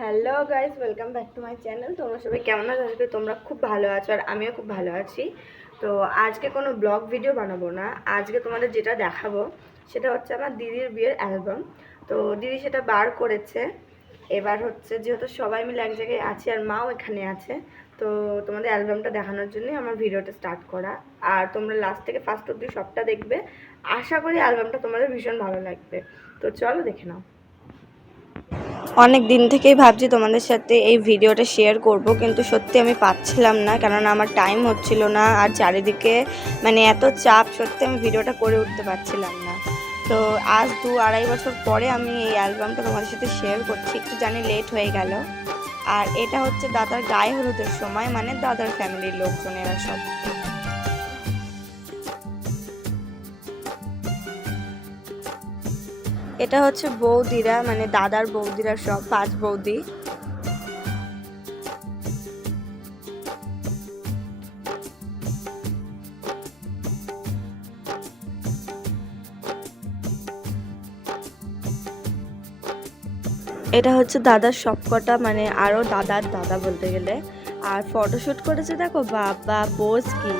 Hello guys, welcome back to my channel. তোমরা সবাই কেমন আছো? আজকে তোমরা খুব ভালো আছো আর আমিও খুব ভালো আছি। তো আজকে কোনো ব্লগ ভিডিও বানাবো না। আজকে তোমাদের যেটা দেখাবো সেটা হচ্ছে আমার দিদির বিয়ের অ্যালবাম। তো দিদি সেটা বার করেছে। এবার হচ্ছে যেহেতু সবাই মিলে এক জায়গায় আছি আর মাও এখানে আছে, তো তোমাদের অ্যালবামটা দেখানোর জন্যই আমার ভিডিওটা স্টার্ট করা। আর তোমরা লাস্ট থেকে ফার্স্ট অবধি সবটা দেখবে। আশা করি অ্যালবামটা তোমাদের ভীষণ ভালো লাগবে। তো চলো দেখে নাও। অনেক দিন থেকেই ভাবছি তোমাদের সাথে এই ভিডিওটা শেয়ার করব, কিন্তু সত্যি আমি পাচ্ছিলাম না, কারণ আমার টাইম হচ্ছিল না। আর চারিদিকে এত চাপ, সত্যি আমি ভিডিওটা করে উঠতে পারছিলাম না। তো আজ 2-2.5 বছর পরে আমি এই অ্যালবামটা তোমাদের সাথে শেয়ার করছি। একটু জানি লেট হয়ে গেল। আর এটা হচ্ছে দাদার গায়ে হলুদের সময়, দাদার ফ্যামিলির লোকজনেরা সব। এটা হচ্ছে বৌদিরা, দাদার বৌদিরা সব 5 বৌদি। এটা হচ্ছে দাদার সবকটা, আরও দাদার দাদা বলতে গেলে। আর ফটোশুট করেছে, দেখো বাবা পোজ কি।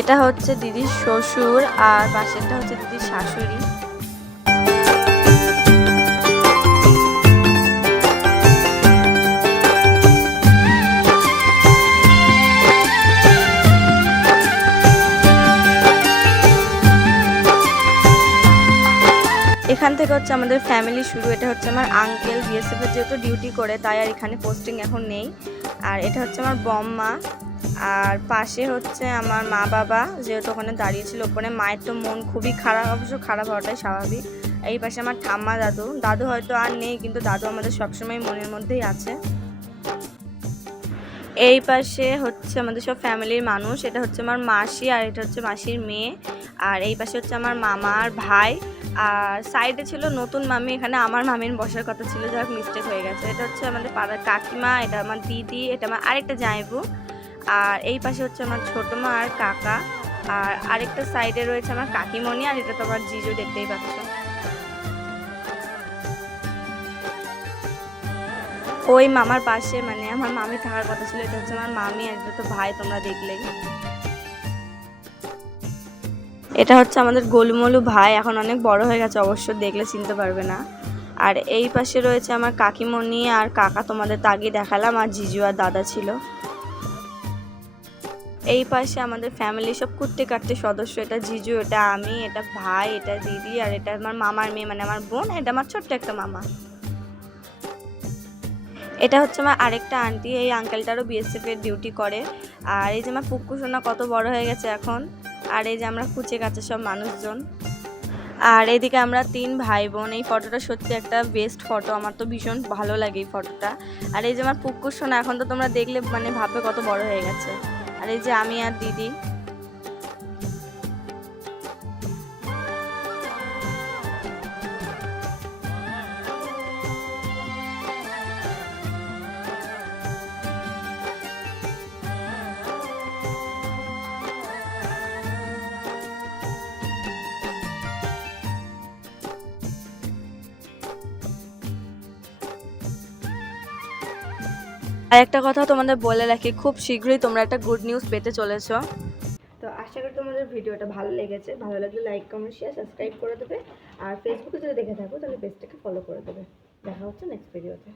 এটা হচ্ছে দিদির শ্বশুর আর পাশেরটা হচ্ছে দিদির শাশুড়ি। এখান থেকে হচ্ছে আমাদের ফ্যামিলি শুরু। এটা হচ্ছে আমার আঙ্কেল, বিএসএফ এর যেহেতু ডিউটি করে তাই আর এখানে পোস্টিং এখন নেই। আর এটা হচ্ছে আমার বম্মা, আর পাশে হচ্ছে আমার মা বাবা, যেহেতু ওখানে দাঁড়িয়েছিল। ওখানে মায়ের তো মন খুবই খারাপ, অবশ্য খারাপ হওয়াটাই স্বাভাবিক। এই পাশে আমার ঠাম্মা দাদু। দাদু হয়তো আর নেই, কিন্তু দাদু আমাদের সবসময় মনের মধ্যেই আছে। এই পাশে হচ্ছে আমাদের সব ফ্যামিলির মানুষ। এটা হচ্ছে আমার মাসি, আর এটা হচ্ছে মাসির মেয়ে। আর এই পাশে হচ্ছে আমার মামা আর ভাই। আর সাইডে ছিল নতুন মামি, এখানে আমার মামির বসার কথা ছিল, যাক মিস্টেক হয়ে গেছে। এটা হচ্ছে আমাদের পাড়ার কাকিমা, এটা আমার দিদি, এটা আমার আরেকটা জামাইবু। আর এই পাশে হচ্ছে আমার ছোটো মা আর কাকা। আর আরেকটা সাইডে রয়েছে আমার কাকিমণি, আর এটা তো আমার জিজু, দেখতেই পাচ্ছ। ওই মামার পাশে মানে আমার মামি থাকার কথা ছিল, এটা হচ্ছে আমার মামি, আর এটা তো ভাই, তোমরা দেখলেই। এটা হচ্ছে আমাদের গোলুমলু ভাই, এখন অনেক বড় হয়ে গেছে, অবশ্য দেখলে চিনতে পারবে না। আর এই পাশে রয়েছে আমার কাকিমণি আর কাকা, তোমাদের তো আগে দেখালাম, আর জিজু আর দাদা ছিল। এই পাশে আমাদের ফ্যামিলি সব কুট্টে কাট্টে সদস্য, এটা জিজু, এটা আমি, এটা ভাই, এটা দিদি, আর এটা আমার মামার মেয়ে মানে আমার বোন, এটা আমার ছোট্ট একটা মামা। এটা হচ্ছে আমার আরেকটা আন্টি, এই আঙ্কেলটারও বিএসএফ এর ডিউটি করে। আর এই যে আমার পুক্কু সোনা কত বড় হয়ে গেছে এখন। আর এই যে আমরা কুচে কাছে সব মানুষজন। আর এদিকে আমরা 3 ভাই বোন। এই ফটোটা সত্যি একটা বেস্ট ফটো, আমার তো ভীষণ ভালো লাগে এই ফটোটা। আর এই যে আমার পুক্কু সোনা, এখন তো তোমরা দেখলে মানে ভাববে কত বড় হয়ে গেছে। আর এই যে আমি আর দিদি। আর একটা কথা তোমাদের বলে রাখি, খুব শীঘ্রই তোমরা একটা গুড নিউজ পেতে চলেছো। তো আশা করি তোমাদের ভিডিওটা ভালো লেগেছে। ভালো লাগলে লাইক, কমেন্ট, শেয়ার, সাবস্ক্রাইব করে দেবে। আর ফেসবুকে যদি দেখে থাকো তাহলে পেজটাকে ফলো করে দেবে। দেখা হচ্ছে নেক্সট ভিডিওতে।